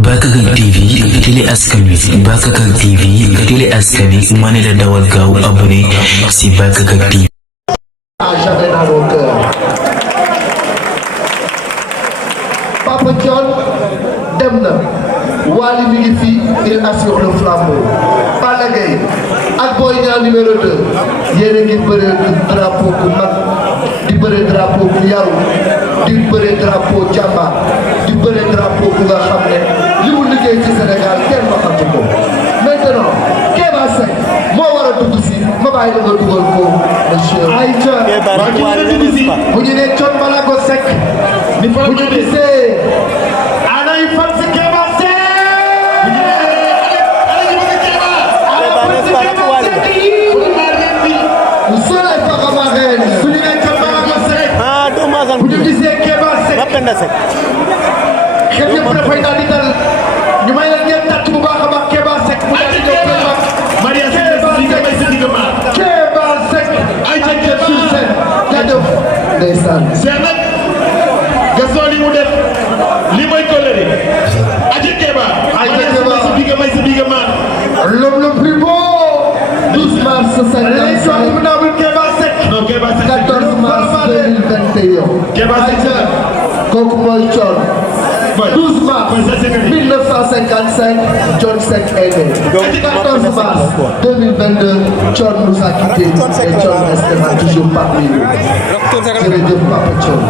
BAKAKAG TV télé askan wi BAKAKAG TV télé askan wi ma ne la dawal gaaw abonné si BAKAKAG TV. Jamais dans nos cœurs. Papa John dem na Wally mi ngi fi il assure le flambeau. Balla Gaye ak Boy Niang numéro 2 yéen a ngi bëre drapeau bu mag di bëre drapeau bu yaru di bëre drapeau jàmbaar di bëre drapeau bu nga xam ne li mu liggéey ci Sénégal kenn waxatu ko maintenant Kéba Seck moo war a dugg si ma bàyyi la nga dugal ko monsieur. Aïcha bu ñu nee Thione Ballago Seck bu ñu gisee ana yi fan si Kéba Seck bu ñu gisee Kéba Seck xel yëpp dafay daal di dal ñu may la ngeen tàcc bu baax a baax Kéba Seck mu daal di ñëw Maria Kéba Seck ay jël sur scène jaajëf ndeysaan Cheikh nag gasoo li mu def li mooy colère aji Kéba may si biga man l'homme le plus beau 12 mars 55 Kéba Seck non Kéba Seck 14 mars 2021 Kéba Seck kooku mooy Thione 12 mars 1955 Thione Seck est né 14 mars 2022 Thione nous a quittés et Thione restera toujours parmi nous jërëjëf Papa Thione.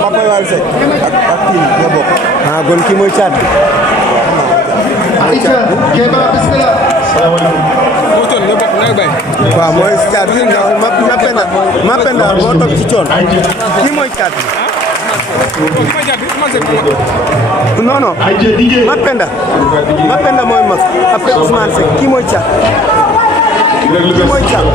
Papa Wally Seck ak kii ñoo bokk. Kon kii mooy caat bi. Aïcha Kéba bismillah. waaw mooy caat bi ma penda moo topp ci Thione kii mooy caat bi. non non ma penda mooy mag après Ousmane Seck kii mooy caat kii mooy caat.